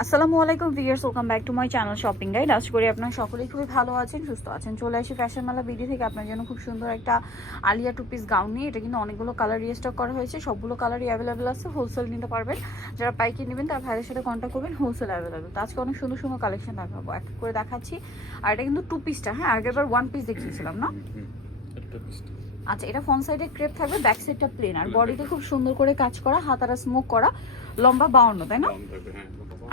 আসসালামু আলাইকুম viewers welcome back to my channel shopping guide. আজ করি আপনারা সকলেই খুবই ভালো আছেন সুস্থ আছেন। চলে আসি ফ্যাশন মেলা বিডি থেকে। আপনার জন্য খুব সুন্দর একটা আলিয়া টু পিস গাউন নিয়ে। এটা কিন্তু অনেকগুলো কালার রিস্টক করা হয়েছে। সবগুলো কালারই অ্যাভেলেবেল আছে। হোলসেল নিতে পারবেন। যারা পাইকি নেবেন তার ভাইয়ের সাথে কন্ট্যাক্ট করবেন। হোলসেল অ্যাভেলেবেল তো আজকে অনেক সুন্দর সুন্দর কালেকশন দেখাবো। এক করে দেখাচ্ছি। আর এটা কিন্তু টু পিসটা হ্যাঁ? আগেরবার ওয়ান পিস দেখিয়েছিলাম না? আচ্ছা এটা ফ্রন্ট সাইডে ক্রেপ থাকবে ব্যাক সাইডটা প্লেন আর বডিতে খুব সুন্দর করে কাজ করা হাতারা স্মোক করা লম্বা বাউন্ন তাই না?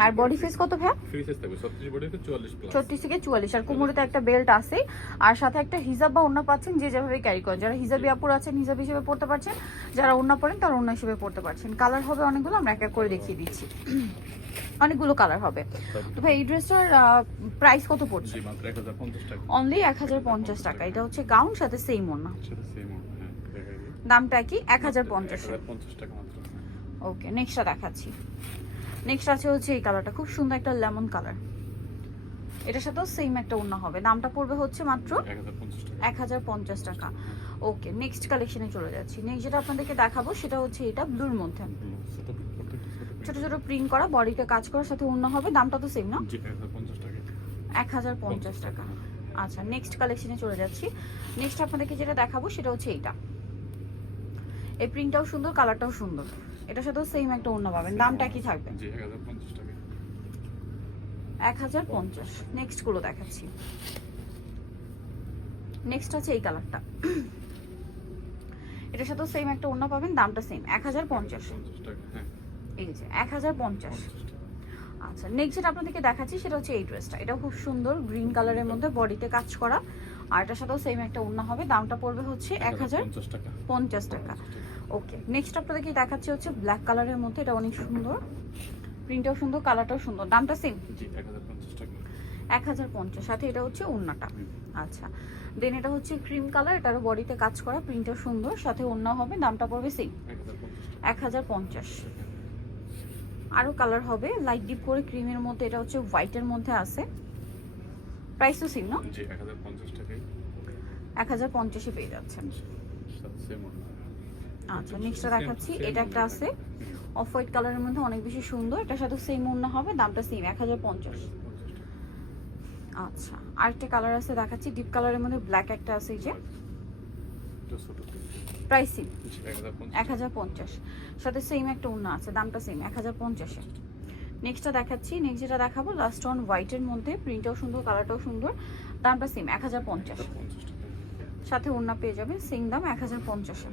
আর বডি ফেস কত ভাইয়া? ফ্রি সাইজ থাকবে 36 বডি থেকে 44 প্লাস ছত্রিশ থেকে চুয়াল্লিশ। আর কোমরেতে একটা বেল্ট আছে। আর সাথে একটা হিজাব বা ওড়না পাচ্ছেন যে যেভাবে ক্যারি করেন। যারা হিজাবি আপুর আছেন হিজাব হিসেবে পড়তে পারছেন। যারা ওড়না পরেন তারা ওড়না হিসেবে পড়তে পারছেন। কালার হবে অনেকগুলো আমরা এক এক করে দেখিয়ে দিচ্ছি। অনেকগুলো কালার হবে। তো ভাই এই ড্রেসটার প্রাইস কত পড়ছে? জি মাত্র 1050 টাকা। অনলি এক হাজার পঞ্চাশ টাকা। এটা হচ্ছে গাউন সাথে সেম সেম হ্যাঁ দামটা কি? এক হাজার পঞ্চাশ। 1050 টাকা মাত্র। ওকে নেক্সটটা দেখাচ্ছি। নেক্সট আছে হচ্ছে এই কালারটা খুব সুন্দর একটা লেমন কালার এটার সাথেও সেম একটা ওড়না হবে। দামটা পড়বে হচ্ছে মাত্র 1050 টাকা এক হাজার পঞ্চাশ টাকা। ওকে নেক্সট কালেকশনে চলে যাচ্ছি। নেক্সট যেটা আপনাদেরকে দেখাবো সেটা হচ্ছে এটা ব্লুর মধ্যে। ছোট ছোট প্রিন্ট করা বডিতে কাজ করার সাথে অন্য হবে। দামটা তো সেম না? 1050 টাকা। এক হাজার পঞ্চাশ টাকা। আচ্ছা নেক্সট কালেকশনে চলে যাচ্ছি। নেক্সট আপনাদেরকে যেটা দেখাবো সেটা হচ্ছে এইটা। এই প্রিন্টটাও সুন্দর কালারটাও সুন্দর। এটার সাথেও সেম একটা অন্য পাবেন। দামটা কি থাকবে? জি 1050 টাকা। এক হাজার পঞ্চাশ। নেক্সটগুলো দেখাচ্ছি। নেক্সট আছে এই কালারটা এটার সাথেও সেম একটা অন্য পাবেন দামটা সেম এক হাজার পঞ্চাশ। 50 টাকা হ্যাঁ। এই যে এক হাজার পঞ্চাশ। আচ্ছা নেক্সট যেটা আপনাদেরকে দেখাচ্ছি সেটা হচ্ছে এই ড্রেসটা এটা খুব সুন্দর গ্রিন কালারের মধ্যে বডিতে কাজ করা। আর এটার সাথেও সেম একটা ওড়না হবে। দামটা পড়বে হচ্ছে এক হাজার পঞ্চাশ টাকা। ওকে নেক্সট আপনাদেরকে দেখাচ্ছি হচ্ছে ব্ল্যাক কালারের মধ্যে। এটা অনেক সুন্দর। প্রিন্টটাও সুন্দর কালারটাও সুন্দর। দামটা সেম জি 1050 টাকা। এক হাজার পঞ্চাশ। সাথে এটা হচ্ছে ওড়নাটা। আচ্ছা। দেন এটা হচ্ছে ক্রিম কালার এটারও বডিতে কাজ করা প্রিন্টটাও সুন্দর। সাথে ওড়না হবে দামটা পড়বে সেম এক হাজার পঞ্চাশ আরও কালার হবে। লাইট ডিপ করে ক্রিমের মধ্যে এটা হচ্ছে হোয়াইটের মধ্যে আছে। প্রাইস তো সেম না জি 1050 এক হাজার পঞ্চাশে পেয়ে যাচ্ছেন। আচ্ছা নেক্সটটা দেখাচ্ছি। এটা একটা আছে। অফ হোয়াইট কালারের মধ্যে অনেক বেশি সুন্দর। এটার সাথে সেম ওড়না হবে দামটা সেম এক হাজার পঞ্চাশ। আচ্ছা আরেকটা কালার আছে দেখাচ্ছি। ডিপ কালারের মধ্যে ব্ল্যাক একটা আছে এই যে। প্রাইস সেম 1050 এক হাজার পঞ্চাশ। সাথে সেম একটা ওড়না আছে দামটা সেম এক হাজার পঞ্চাশে। নেক্সটটা দেখাচ্ছি। নেক্সট যেটা দেখাবো লাস্ট অন হোয়াইটের মধ্যে প্রিন্টটাও সুন্দর কালারটাও সুন্দর দামটা সেম এক হাজার পঞ্চাশ। সাথে ওড়না পেয়ে যাবেন সেম দাম এক হাজার পঞ্চাশে।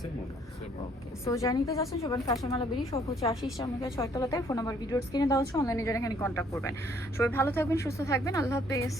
সেম সেম ওকে সো জানিতে যাচ্ছেন শোভন ফ্যাশন মেলা সব হচ্ছে আশিস আমাকে ছয়তলাতে ফোন নাম্বার ভিডিও স্ক্রিনে দেওয়া হচ্ছে অনলাইনে যারা এখানে কন্ট্যাক্ট করবেন। সবাই ভালো থাকবেন সুস্থ থাকবেন আল্লাহ হাফেজ।